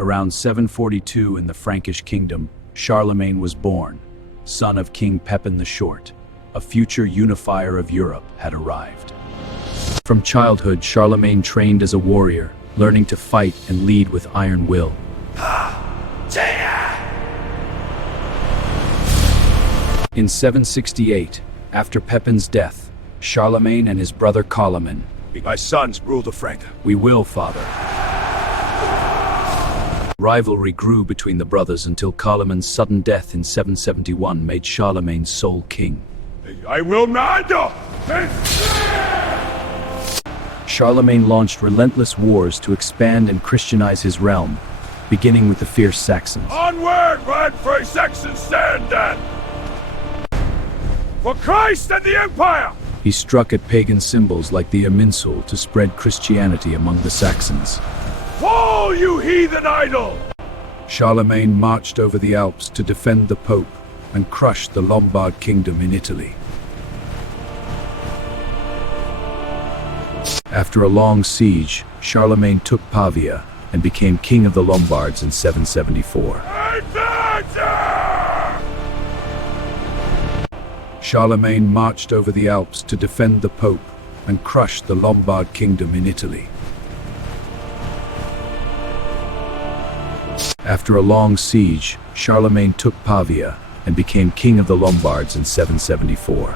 Around 742 in the Frankish kingdom, Charlemagne was born. Son of King Pepin the Short, a future unifier of Europe had arrived. From childhood, Charlemagne trained as a warrior, learning to fight and lead with iron will. In 768, after Pepin's death, Charlemagne and his brother Carloman. My sons rule the Frank. We will, father. Rivalry grew between the brothers until Carloman's sudden death in 771 made Charlemagne sole king. I will not! Charlemagne launched relentless wars to expand and Christianize his realm, beginning with the fierce Saxons. Onward, my free Saxons stand then! For Christ and the Empire! He struck at pagan symbols like the Irminsul to spread Christianity among the Saxons. Fall, you heathen idol! Charlemagne marched over the Alps to defend the Pope and crush the Lombard kingdom in Italy. After a long siege, Charlemagne took Pavia and became king of the Lombards in 774. Charlemagne marched over the Alps to defend the Pope and crush the Lombard kingdom in Italy. After a long siege, Charlemagne took Pavia and became king of the Lombards in 774.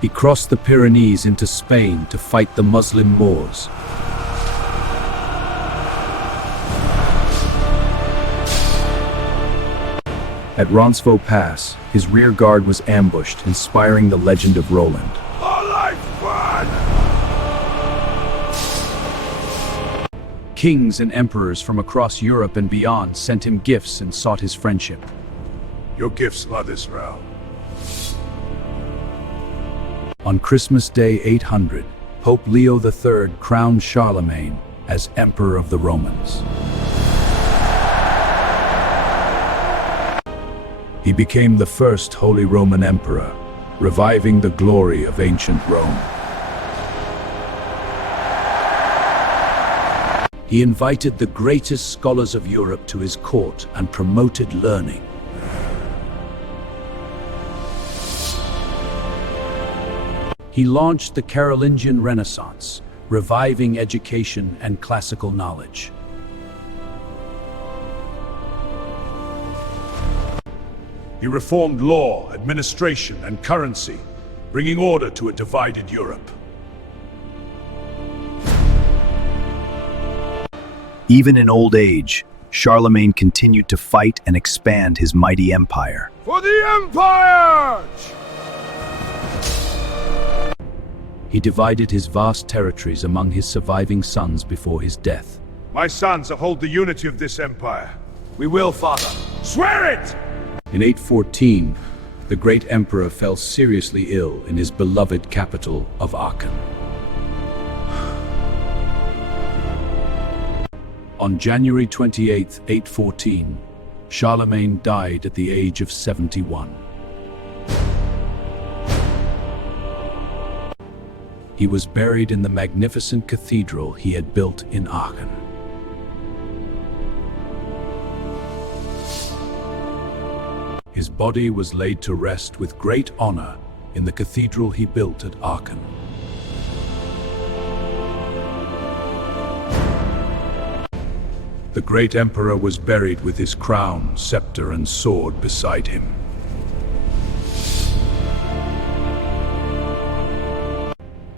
He crossed the Pyrenees into Spain to fight the Muslim Moors. At Roncesvalles Pass, his rear guard was ambushed, inspiring the legend of Roland. Kings and emperors from across Europe and beyond sent him gifts and sought his friendship. Your gifts love Israel. On Christmas Day 800, Pope Leo III crowned Charlemagne as Emperor of the Romans. He became the first Holy Roman Emperor, reviving the glory of ancient Rome. He invited the greatest scholars of Europe to his court and promoted learning. He launched the Carolingian Renaissance, reviving education and classical knowledge. He reformed law, administration, and currency, bringing order to a divided Europe. Even in old age, Charlemagne continued to fight and expand his mighty empire. For the Empire! He divided his vast territories among his surviving sons before his death. My sons uphold the unity of this empire. We will, father. Swear it! In 814, the great emperor fell seriously ill in his beloved capital of Aachen. On January 28, 814, Charlemagne died at the age of 71. He was buried in the magnificent cathedral he had built in Aachen. His body was laid to rest with great honor in the cathedral he built at Aachen. The great emperor was buried with his crown, scepter, and sword beside him.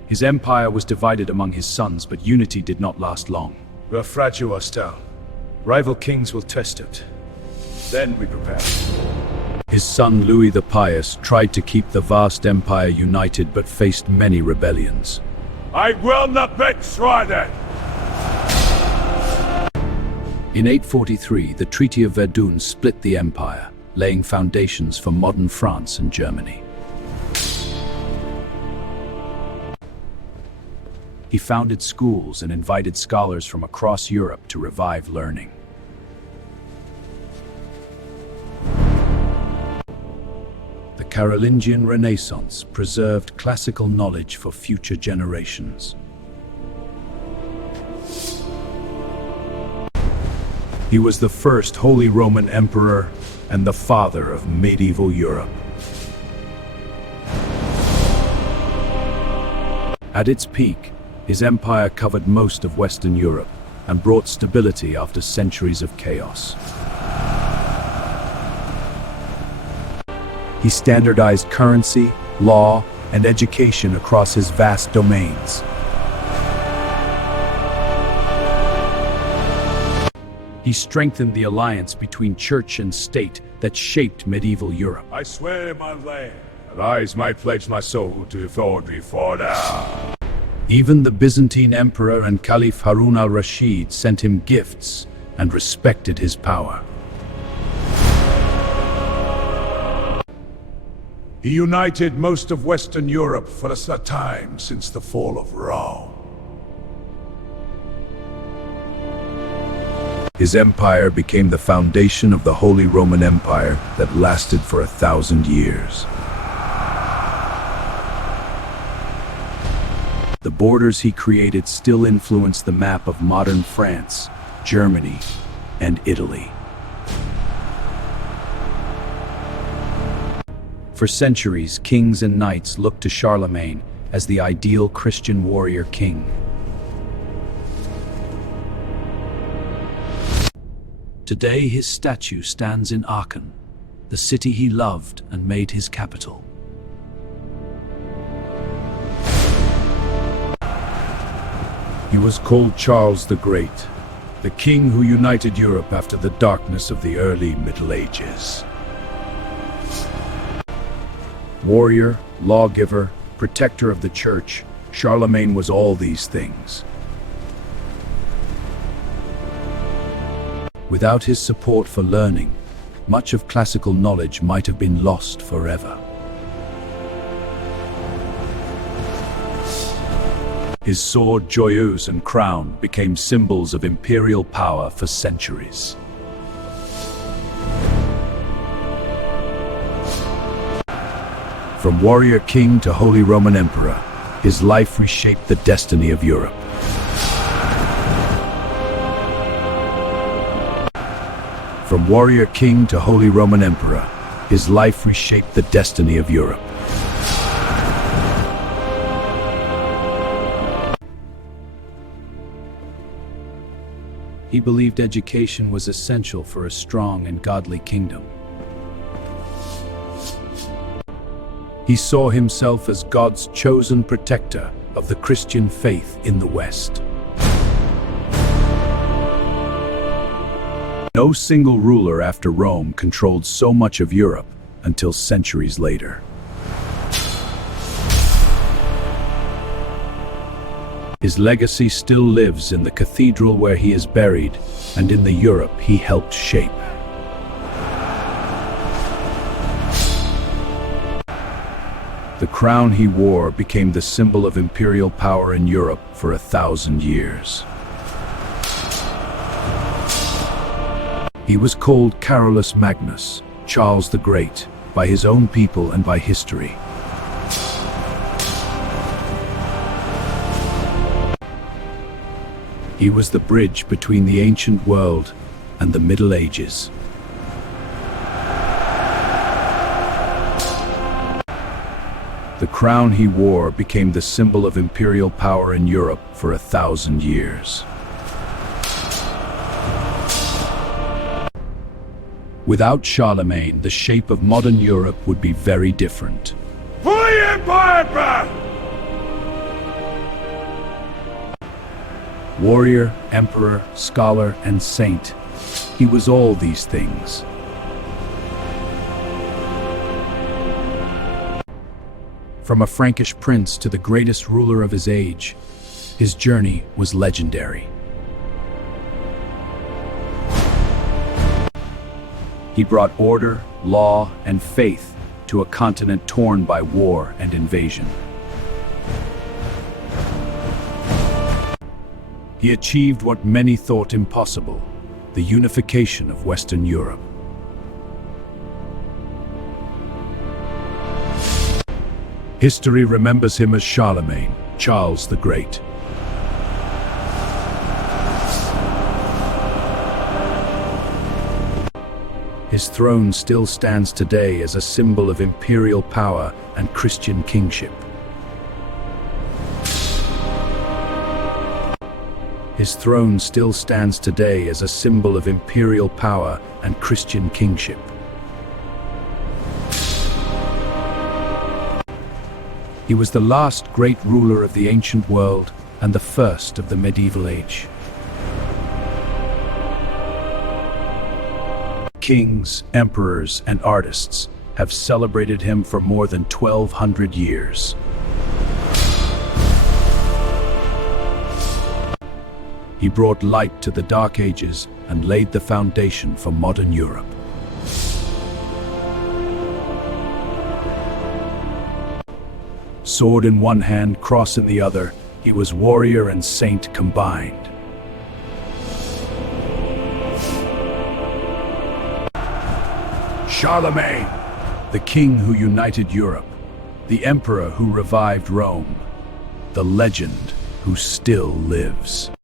His empire was divided among his sons, but unity did not last long. We are fragile, hostile. Rival kings will test it. Then we prepare. His son Louis the Pious tried to keep the vast empire united but faced many rebellions. I will not betray that! In 843, the Treaty of Verdun split the empire, laying foundations for modern France and Germany. He founded schools and invited scholars from across Europe to revive learning. The Carolingian Renaissance preserved classical knowledge for future generations. He was the first Holy Roman Emperor and the father of medieval Europe. At its peak, his empire covered most of Western Europe and brought stability after centuries of chaos. He standardized currency, law, and education across his vast domains. He strengthened the alliance between church and state that shaped medieval Europe. I swear my land, and I might pledge my soul to defend before now. Even the Byzantine emperor and Caliph Harun al-Rashid sent him gifts and respected his power. He united most of Western Europe for a time since the fall of Rome. His empire became the foundation of the Holy Roman Empire that lasted for 1,000 years. The borders he created still influence the map of modern France, Germany, and Italy. For centuries, kings and knights looked to Charlemagne as the ideal Christian warrior king. Today, his statue stands in Aachen, the city he loved and made his capital. He was called Charles the Great, the king who united Europe after the darkness of the early Middle Ages. Warrior, lawgiver, protector of the church, Charlemagne was all these things. Without his support for learning, much of classical knowledge might have been lost forever. His sword, joyeuse, and crown became symbols of imperial power for centuries. From warrior king to Holy Roman Emperor, his life reshaped the destiny of Europe. From warrior king to Holy Roman Emperor, his life reshaped the destiny of Europe. He believed education was essential for a strong and godly kingdom. He saw himself as God's chosen protector of the Christian faith in the West. No single ruler after Rome controlled so much of Europe until centuries later. His legacy still lives in the cathedral where he is buried and in the Europe he helped shape. The crown he wore became the symbol of imperial power in Europe for 1,000 years. He was called Carolus Magnus, Charles the Great, by his own people and by history. He was the bridge between the ancient world and the Middle Ages. The crown he wore became the symbol of imperial power in Europe for 1,000 years. Without Charlemagne, the shape of modern Europe would be very different. For the Empire back! Warrior, emperor, scholar, and saint, he was all these things. From a Frankish prince to the greatest ruler of his age, his journey was legendary. He brought order, law, and faith to a continent torn by war and invasion. He achieved what many thought impossible, the unification of Western Europe. History remembers him as Charlemagne, Charles the Great. His throne still stands today as a symbol of imperial power and Christian kingship. His throne still stands today as a symbol of imperial power and Christian kingship. He was the last great ruler of the ancient world and the first of the medieval age. Kings, emperors, and artists have celebrated him for more than 1,200 years. He brought light to the Dark Ages and laid the foundation for modern Europe. Sword in one hand, cross in the other, he was warrior and saint combined. Charlemagne, the king who united Europe, the emperor who revived Rome, the legend who still lives.